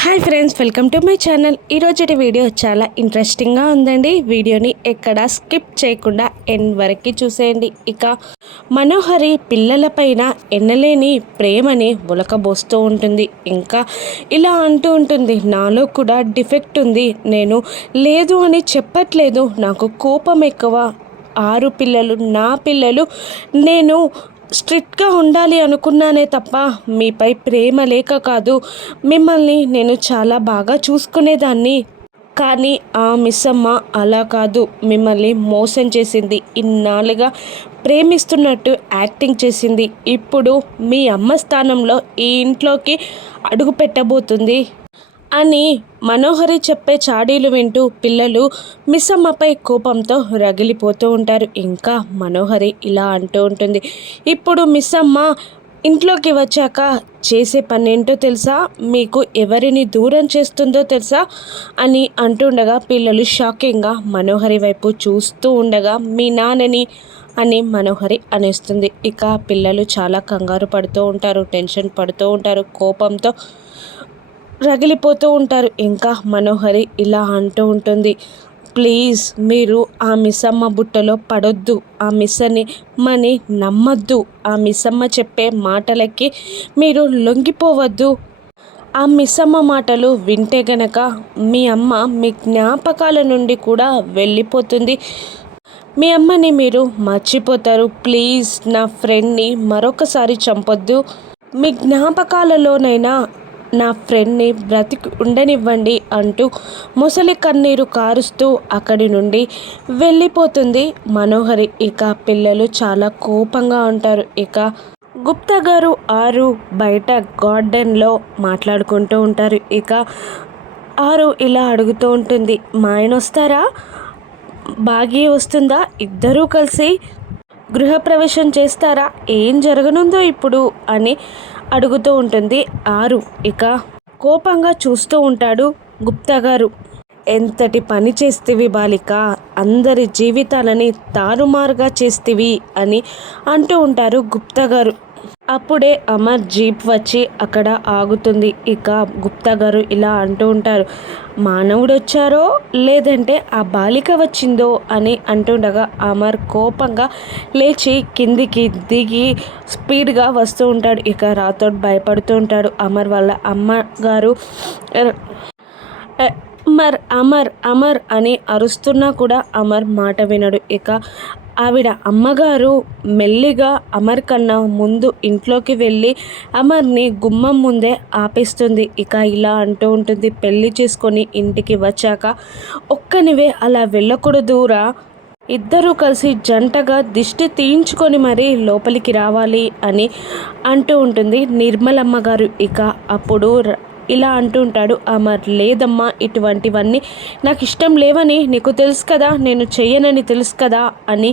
Hi friends, welcome to my channel. ఈరోజు video చాలా ఇంట్రెస్టింగ్గా ఉందండి. వీడియోని ఎక్కడ స్కిప్ చేయకుండా ఎండ్ వరకు చూసేయండి. ఇక మనోహరి పిల్లలపైన ఎన్నలేని ప్రేమని ఉలకబోస్తూ ఉంటుంది. ఇంకా ఇలా అంటూ ఉంటుంది, నాలో కూడా డిఫెక్ట్ ఉంది, నేను లేదు అని చెప్పట్లేదు, నాకు కోపం ఎక్కువ, 6 పిల్లలు నా పిల్లలు, నేను స్ట్రిక్ట్గా ఉండాలి అనుకున్నానే తప్ప మీపై ప్రేమ లేక కాదు. మిమ్మల్ని నేను చాలా బాగా చూసుకునేదాన్ని, కానీ ఆ మిస్సమ్మ అలా కాదు, మిమ్మల్ని మోసం చేసింది, ఇన్నాళ్ళుగా ప్రేమిస్తున్నట్టు యాక్టింగ్ చేసింది, ఇప్పుడు మీ అమ్మ స్థానంలో ఈ ఇంట్లోకి అడుగు పెట్టబోతుంది అని మనోహరి చెప్పే చాడీలు వింటూ పిల్లలు మిస్సమ్మపై కోపంతో రగిలిపోతూ ఉంటారు. ఇంకా మనోహరి ఇలా అంటూ ఉంటుంది, ఇప్పుడు మిస్సమ్మ ఇంట్లోకి వచ్చాక చేసే పని ఏంటో తెలుసా, మీకు ఎవరిని దూరం చేస్తుందో తెలుసా అని అంటుండగా పిల్లలు షాకింగ్గా మనోహరి వైపు చూస్తూ ఉండగా మీ నాన్నని అని మనోహరి అనేస్తుంది. ఇక పిల్లలు చాలా కంగారు పడుతూ ఉంటారు, టెన్షన్ పడుతూ ఉంటారు, కోపంతో రగిలిపోతూ ఉంటారు. ఇంకా మనోహరి ఇలా అంటూ ఉంటుంది, ప్లీజ్ మీరు ఆ మిస్సమ్మ బుట్టలో పడొద్దు, ఆ మిస్సని మని నమ్మద్దు, ఆ మిస్సమ్మ చెప్పే మాటలకి మీరు లొంగిపోవద్దు. ఆ మిస్సమ్మ మాటలు వింటే గనక మీ అమ్మ మీ జ్ఞాపకాల నుండి కూడా వెళ్ళిపోతుంది, మీ అమ్మని మీరు మర్చిపోతారు. ప్లీజ్ నా ఫ్రెండ్ని మరొకసారి చంపొద్దు, మీ జ్ఞాపకాలలోనైనా నా ఫ్రెండ్ని బ్రతికి ఉండనివ్వండి అంటూ ముసలి కన్నీరు కారుస్తూ అక్కడి నుండి వెళ్ళిపోతుంది మనోహరి. ఇక పిల్లలు చాలా కోపంగా ఉంటారు. ఇక గుప్తా గారు ఆరు బయట గార్డెన్లో మాట్లాడుకుంటూ ఉంటారు. ఇక ఆరు ఇలా అడుగుతూ ఉంటుంది, మా ఆయన వస్తారా, బాగి వస్తుందా, ఇద్దరూ కలిసి గృహప్రవేశం చేస్తారా, ఏం జరగనుందో ఇప్పుడు అని అడుగుతూ ఉంటుంది ఆరు. ఇక కోపంగా చూస్తూ ఉంటాడు గుప్తా గారు, ఎంతటి పని చేస్తేవి బాలిక, అందరి జీవితాలని తారుమారుగా చేస్తేవి అని అంటూ ఉంటారు గుప్తా గారు. అప్పుడే అమర్ జీప్ వచ్చి అక్కడ ఆగుతుంది. ఇక గుప్తా గారు ఇలా అంటూ ఉంటారు, మానవుడు వచ్చారో లేదంటే ఆ బాలిక వచ్చిందో అని అంటుండగా అమర్ కోపంగా లేచి కిందికి దిగి స్పీడ్గా వస్తూ ఉంటాడు. ఇక రాథోడ్ భయపడుతూ ఉంటాడు. అమర్ వాళ్ళ అమ్మగారు అమర్ అమర్ అమర్ అని అరుస్తున్నా కూడా అమర్ మాట వినడు. ఇక ఆవిడ అమ్మగారు మెల్లిగా అమర్ కన్నా ముందు ఇంట్లోకి వెళ్ళి అమర్ని గుమ్మం ముందే ఆపేస్తుంది. ఇక ఇలా అంటూ ఉంటుంది, పెళ్ళి చేసుకొని ఇంటికి వచ్చాక ఒక్కనివే అలా వెళ్ళకూడదురా, ఇద్దరూ కలిసి జంటగా దిష్టి తీయించుకొని మరీ లోపలికి రావాలి అని అంటూ ఉంటుంది నిర్మలమ్మ గారు. ఇక అప్పుడు ఇలా అంటూ ఉంటాడు అమర్, లేదమ్మా, ఇటువంటివన్నీ నాకు ఇష్టం లేవని నీకు తెలుసు కదా, నేను చెయ్యనని తెలుసు కదా అని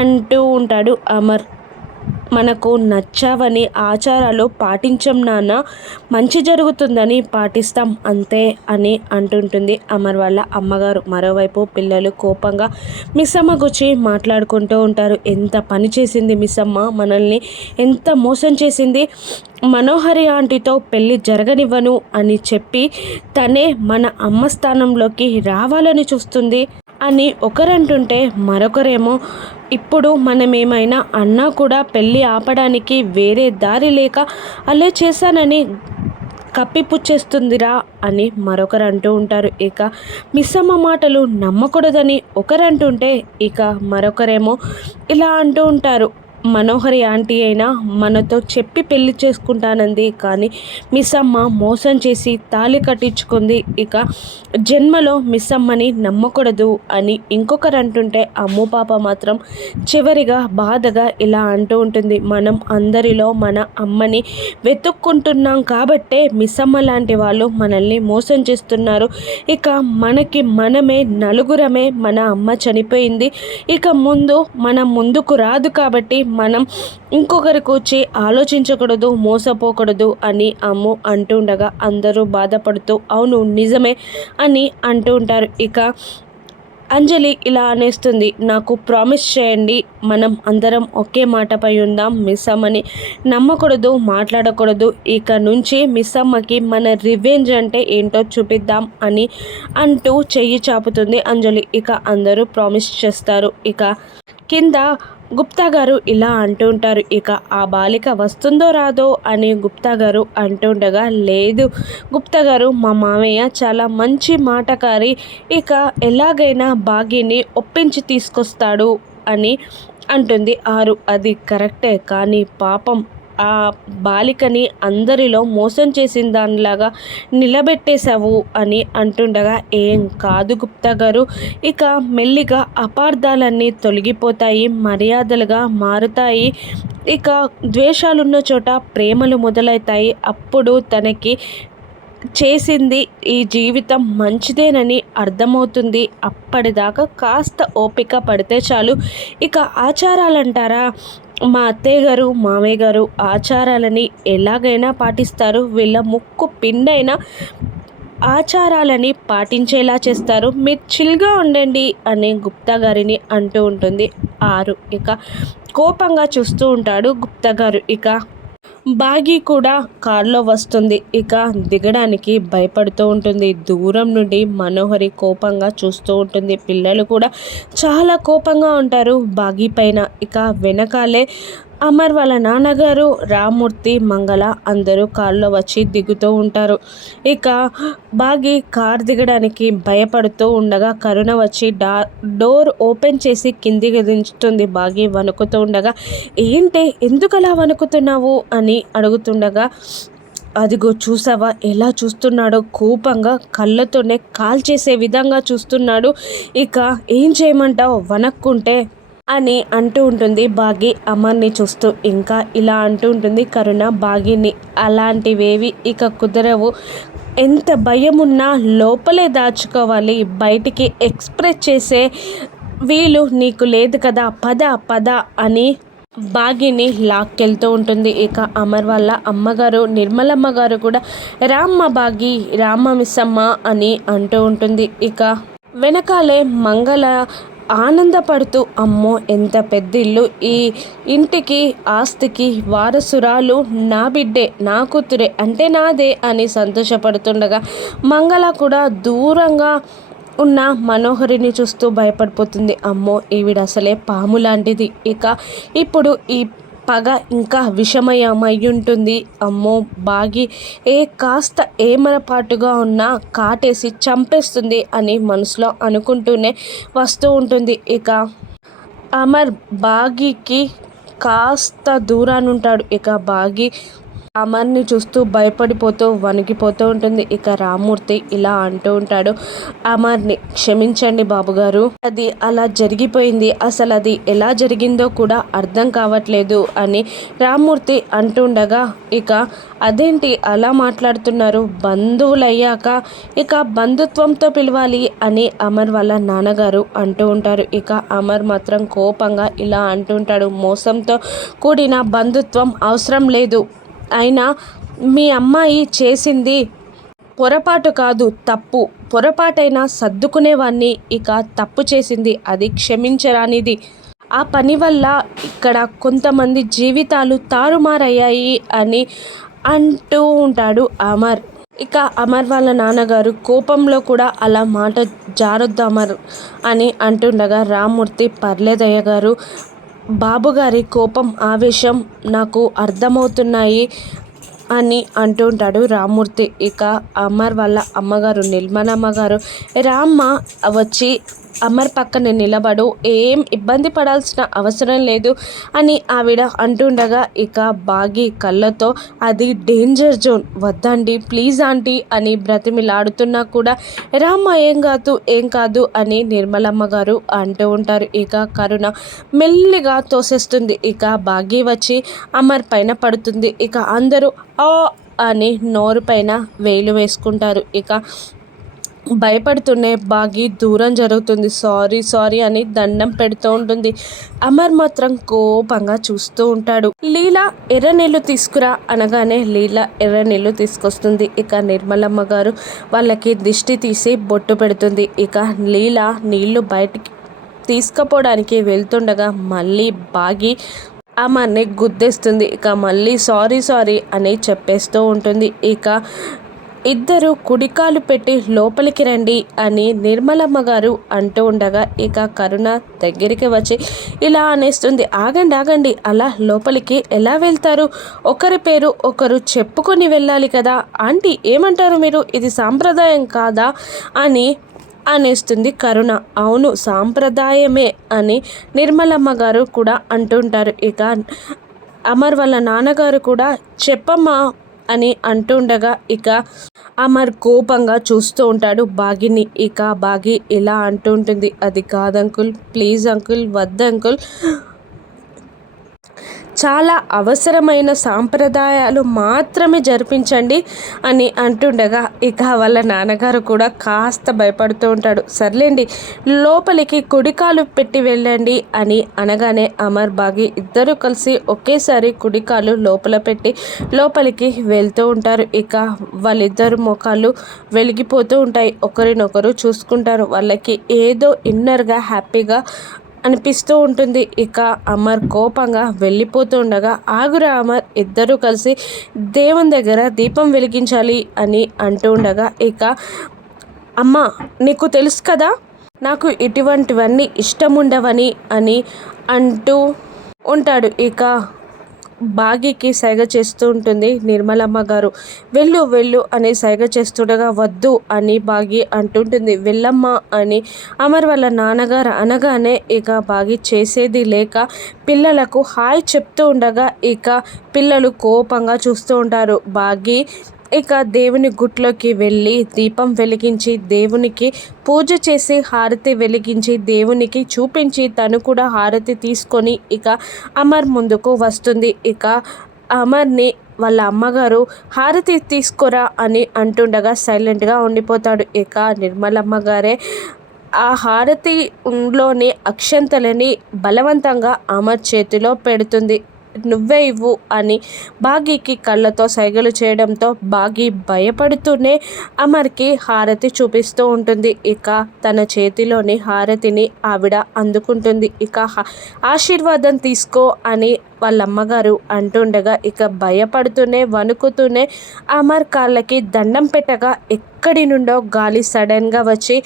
అంటూ ఉంటాడు అమర్. మనకు నచ్చావని ఆచారాలు పాటించం నాన్న, మంచి జరుగుతుందని పాటిస్తాం అంతే అని అంటుంటుంది అమర్ వాళ్ళ అమ్మగారు. మరోవైపు పిల్లలు కోపంగా మిస్సమ్మ గురించి మాట్లాడుకుంటూ ఉంటారు. ఎంత పని చేసింది మిస్సమ్మ, మనల్ని ఎంత మోసం చేసింది, మనోహరి ఆంటీతో పెళ్ళి జరగనివ్వను అని చెప్పి తనే మన అమ్మ స్థానంలోకి రావాలని చూస్తుంది అని ఒకరంటుంటే మరొకరేమో ఇప్పుడు మనమేమైనా అన్నా కూడా పెళ్ళి ఆపడానికి వేరే దారి లేక అలా చేశానని కప్పిపుచ్చేస్తుందిరా అని మరొకరు అంటూ ఉంటారు. ఇక మిస్సమ్మ మాటలు నమ్మకూడదని ఒకరంటుంటే ఇక మరొకరేమో ఇలా అంటూ ఉంటారు, మనోహరి ఆంటీ అయినా మనతో చెప్పి పెళ్లి చేసుకుంటానంది, కానీ మిస్సమ్మ మోసం చేసి తాళి కట్టించుకుంది, ఇక జన్మలో మిస్సమ్మని నమ్మకూడదు అని ఇంకొకరు అంటుంటే అమ్ము పాప మాత్రం చివరిగా బాధగా ఇలా అంటూ ఉంటుంది, మనం అందరిలో మన అమ్మని వెతుక్కుంటున్నాం కాబట్టే మిస్సమ్మ లాంటి వాళ్ళు మనల్ని మోసం చేస్తున్నారు, ఇక మనకి మనమే నలుగురమే, మన అమ్మ చనిపోయింది, ఇక ముందు మనం ముందుకు రాదు కాబట్టి మనం ఇంకొకరికి వచ్చి ఆలోచించకూడదు, మోసపోకూడదు అని అమ్ము అంటుండగా అందరూ బాధపడుతూ అవును నిజమే అని అంటూ ఉంటారు. ఇక అంజలి ఇలా అనేస్తుంది, నాకు ప్రామిస్ చేయండి, మనం అందరం ఒకే మాటపై ఉందాం, మిస్ అమ్మని నమ్మకూడదు, మాట్లాడకూడదు, ఇక నుంచి మిస్ అమ్మకి మన రివెంజ్ అంటే ఏంటో చూపిద్దాం అని అంటూ చెయ్యి చాపుతుంది అంజలి. ఇక అందరూ ప్రామిస్ చేస్తారు. ఇక కింద గుప్తా గారు ఇలా అంటూ ఉంటారు. ఇక ఆ బాలిక వస్తుందో రాదో అని గుప్తా గారు అంటుండగా, లేదు గుప్తా గారు, మా మామయ్య చాలా మంచి మాటకారి, ఇక ఎలాగైనా బాగీని ఒప్పించి తీసుకొస్తాడు అని అంటుంది ఆరు. అది కరెక్టే, కానీ పాపం ఆ బాలికని అందరిలో మోసం చేసిన దానిలాగా నిలబెట్టేశావు అని అంటుండగా, ఏం కాదు గుప్తా గారు, ఇక మెల్లిగా అపార్థాలన్నీ తొలగిపోతాయి, మర్యాదలుగా మారుతాయి, ఇక ద్వేషాలున్న చోట ప్రేమలు మొదలవుతాయి, అప్పుడు తనకి చేసింది ఈ జీవితం మంచిదేనని అర్థమవుతుంది, అప్పటిదాకా కాస్త ఓపిక పడితే చాలు. ఇక ఆచారాలంటారా, మా అత్తయ్య గారు మామయ్య గారు ఆచారాలని ఎలాగైనా పాటిస్తారు, వీళ్ళ ముక్కు పిండైనా ఆచారాలని పాటించేలా చేస్తారు, మీరు చిల్గా ఉండండి అని గుప్తా గారిని అంటూ ఉంటుంది ఆరు. ఇక కోపంగా చూస్తూ ఉంటాడు గుప్తా గారు. ఇక బాగి కూడా కారులో వస్తుంది. ఇక దిగడానికి భయపడుతూ ఉంటుంది. దూరం నుండి మనోహరి కోపంగా చూస్తూ ఉంటుంది. పిల్లలు కూడా చాలా కోపంగా ఉంటారు బాగి పైన. ఇక వెనకాలే అమర్ వాళ్ళ నాన్నగారు, రామ్మూర్తి, మంగళ అందరూ కారులో వచ్చి దిగుతూ ఉంటారు. ఇక బాగి కార్ దిగడానికి భయపడుతూ ఉండగా కరుణ వచ్చి డోర్ ఓపెన్ చేసి కిందికి దించుతుంది. బాగి వణుకుతూ ఉండగా, ఏంటి ఎందుకు అలా వణుకుతున్నావు అని అడుగుతుండగా, అదిగో చూసావా ఎలా చూస్తున్నాడో, కోపంగా కళ్ళతోనే కాల్చేసే విధంగా చూస్తున్నాడు, ఇక ఏం చేయమంటావు వణక్కుంటే అని అంటూ ఉంటుంది బాగి అమర్ని చూస్తూ. ఇంకా ఇలా అంటూ ఉంటుంది కరుణ బాగిని, అలాంటివేవి ఇక కుదరవు, ఎంత భయం ఉన్నా లోపలే దాచుకోవాలి, బయటికి ఎక్స్ప్రెస్ చేసే వీలు నీకు లేదు కదా, పద పద అని బాగిని లాక్కెళ్తూ ఉంటుంది. ఇక అమర్ వాళ్ళ అమ్మగారు నిర్మలమ్మ గారు కూడా రామ్మ బాగి, రామ్మ మిస్సమ్మ అని అంటూ ఉంటుంది. ఇక వెనకాలే మంగళ ఆనందపడుతూ, అమ్మో ఎంత పెద్ద ఇల్లు, ఈ ఇంటికి ఆస్తికి వారసురాలు నా బిడ్డే, నా కూతురే, అంటే నాదే అని సంతోషపడుతుండగా మంగళ కూడా దూరంగా ఉన్న మనోహరిని చూస్తూ భయపడిపోతుంది. అమ్మో ఈవిడ అసలే పాము లాంటిది, ఇక ఇప్పుడు ఈ పగ ఇంకా విషమయమయ్యుంటుంది, అమ్మో బాగి కాస్త ఏమరపాటుగా ఉన్నా కాటేసి చంపేస్తుంది అని మనసులో అనుకుంటూనే వస్తూ ఉంటుంది. ఇక అమర్ బాగికి కాస్త దూరానుంటాడు. ఇక బాగి అమర్ని చూస్తూ భయపడిపోతూ వణికిపోతూ ఉంటుంది. ఇక రామ్మూర్తి ఇలా అంటూ ఉంటాడు అమర్ని, క్షమించండి బాబుగారు, అది అలా జరిగిపోయింది, అసలు అది ఎలా జరిగిందో కూడా అర్థం కావట్లేదు అని రామ్మూర్తి అంటుండగా, ఇక అదేంటి అలా మాట్లాడుతున్నారు, బంధువులయ్యాక ఇక బంధుత్వంతో పిలవాలి అని అమర్ వాళ్ళ నాన్నగారు అంటూ ఉంటారు. ఇక అమర్ మాత్రం కోపంగా ఇలా అంటుంటాడు, మోసంతో కూడిన బంధుత్వం అవసరం లేదు, అయినా మీ అమ్మాయి చేసింది పొరపాటు కాదు, తప్పు, పొరపాటైనా సర్దుకునేవాన్ని, ఇక తప్పు చేసింది, అది క్షమించరానిది, ఆ పని వల్ల ఇక్కడ కొంతమంది జీవితాలు తారుమారయ్యాయి అని అంటూ ఉంటాడు అమర్. ఇక అమర్ వాళ్ళ నాన్నగారు కోపంలో కూడా అలా మాట జారొద్దు అమర్ అని అంటుండగా, రామ్మూర్తి పర్లేదయ్య గారు, బాబుగారి కోపం ఆవేశం నాకు అర్థమవుతున్నాయి అని అంటూ ఉంటాడు రామ్మూర్తి. ఇక అమర్ వాళ్ళ అమ్మగారు నిర్మలమ్మ గారు, రామ్మ వచ్చి అమర్ పక్కన నిలబడు, ఏం ఇబ్బంది పడాల్సిన అవసరం లేదు అని ఆవిడ అంటుండగా, ఇక బాగి కళ్ళతో అది డేంజర్ జోన్, వద్దండి ప్లీజ్ ఆంటీ అని బ్రతిమిలాడుతున్నా కూడా రామ్మ ఏం కాదు అని నిర్మలమ్మ గారు అంటూ ఉంటారు. ఇక కరుణ మెల్లిగా తోసేస్తుంది. ఇక బాగి వచ్చి అమర్ పైన పడుతుంది. ఇక అందరూ ఆ అని నోరు పైన వేలు వేసుకుంటారు. ఇక భయపడుతూనే బాగి దూరం జరుగుతుంది. సారీ అని దండం పెడుతూ ఉంటుంది. అమర్ మాత్రం కోపంగా చూస్తూ ఉంటాడు. లీలా ఎర్ర నీళ్ళు తీసుకురా అనగానే లీలా ఎర్ర నీళ్ళు తీసుకొస్తుంది. ఇక నిర్మలమ్మ గారు వాళ్ళకి దిష్టి తీసి బొట్టు పెడుతుంది. ఇక లీలా నీళ్లు బయటికి తీసుకుపోవడానికి వెళ్తుండగా మళ్ళీ బాగి అమర్ని గుద్దేస్తుంది. ఇక మళ్ళీ సారీ అని చెప్పేస్తూ ఉంటుంది. ఇక ఇద్దరు కుడికాలు పెట్టి లోపలికి రండి అని నిర్మలమ్మ గారు అంటూ ఉండగా ఇక కరుణ దగ్గరికి వచ్చి ఇలా అనేస్తుంది. ఆగండి, అలా లోపలికి ఎలా వెళ్తారు? ఒకరి పేరు ఒకరు చెప్పుకొని వెళ్ళాలి కదా ఆంటీ, ఏమంటారు మీరు? ఇది సాంప్రదాయం కాదా అని అనేస్తుంది కరుణ. అవును, సాంప్రదాయమే అని నిర్మలమ్మ గారు కూడా అంటుంటారు. ఇక అమర్ వాళ్ళ నాన్నగారు కూడా చెప్పమ్మా అని అంటుండగా ఇక అమర్ కోపంగా చూస్తూ ఉంటాడు బాగిని. ఇక బాగి ఇలా అంటుంటుంది, అది కాదంకుల్, ప్లీజ్ అంకుల్, వద్దంకుల్, చాలా అవసరమైన సాంప్రదాయాలు మాత్రమే జరిపించండి అని అంటుండగా ఇక వాళ్ళ నాన్నగారు కూడా కాస్త భయపడుతూ ఉంటాడు. సర్లేండి, లోపలికి కుడికాలు పెట్టి వెళ్ళండి అని అనగానే అమర్ బాగి ఇద్దరు కలిసి ఒకేసారి కుడికాలు లోపల పెట్టి లోపలికి వెళ్తూ ఉంటారు. ఇక వాళ్ళిద్దరు ముఖాలు వెలిగిపోతూ ఉంటాయి. ఒకరినొకరు చూసుకుంటారు. వాళ్ళకి ఏదో ఇన్నర్గా హ్యాపీగా అనిపిస్తూ ఉంటుంది. ఇక అమర్ కోపంగా వెళ్ళిపోతూ ఉండగా ఆగురా అమర్, ఇద్దరూ కలిసి దేవుని దగ్గర దీపం వెలిగించాలి అని అంటూ ఉండగా ఇక అమ్మ, నీకు తెలుసు కదా నాకు ఇటువంటివన్నీ ఇష్టం ఉండవని అని అంటూ ఉంటాడు. ఇక బాగికి సైగ చేస్తూ ఉంటుంది నిర్మలమ్మ గారు. వెళ్ళు అని సైగ చేస్తుండగా వద్దు అని బాగి అంటుంటుంది. వెళ్ళమ్మా అని అమర్ వాళ్ళ నాన్నగారు అనగానే ఇక బాగి చేసేది లేక పిల్లలకు హాయ్ చెప్తూ ఉండగా ఇక పిల్లలు కోపంగా చూస్తూ ఉంటారు. బాగి ఇక దేవుని గుట్లోకి వెళ్ళి దీపం వెలిగించి దేవునికి పూజ చేసి హారతి వెలిగించి దేవునికి చూపించి తను కూడా హారతి తీసుకొని ఇక అమర్ ముందుకు వస్తుంది. ఇక అమర్ని వాళ్ళ అమ్మగారు హారతి తీసుకోరా అని అంటుండగా సైలెంట్గా ఉండిపోతాడు. ఇక నిర్మలమ్మ గారే ఆ హారతిలోని అక్షంతలని బలవంతంగా అమర్ చేతిలో పెడుతుంది. నువ్వే ఇవ్వు అని బాగీకి కళ్ళతో సైగలు చేయడంతో బాగి భయపడుతూనే అమర్కి హారతి చూపిస్తూ ఉంటుంది. ఇక తన చేతిలోని హారతిని ఆవిడ అందుకుంటుంది. ఇక ఆశీర్వాదం తీసుకో అని వాళ్ళమ్మగారు అంటుండగా ఇక భయపడుతూనే వణుకుతూనే అమర్ కాళ్ళకి దండం పెట్టగా ఎక్కడి నుండో గాలి సడన్గా వచ్చి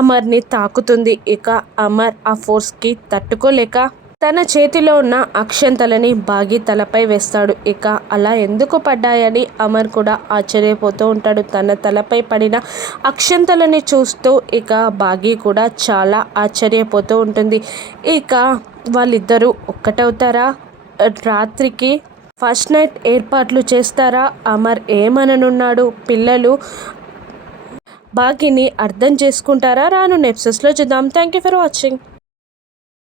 అమర్ని తాకుతుంది. ఇక అమర్ ఆ ఫోర్స్కి తట్టుకోలేక తన చేతిలో ఉన్న అక్షంతలని బాగి తలపై వేస్తాడు. ఇక అలా ఎందుకు పడ్డాయని అమర్ కూడా ఆశ్చర్యపోతూ ఉంటాడు. తన తలపై పడిన అక్షంతలని చూస్తూ ఇక బాగి కూడా చాలా ఆశ్చర్యపోతూ ఉంటుంది. ఇక వాళ్ళిద్దరూ ఒక్కటవుతారా? రాత్రికి ఫస్ట్ నైట్ ఏర్పాట్లు చేస్తారా? అమర్ ఏమననున్నాడు? పిల్లలు బాగిని అర్థం చేసుకుంటారా? రాను ఎపిసోడ్స్లో చూద్దాం. Thank you for watching.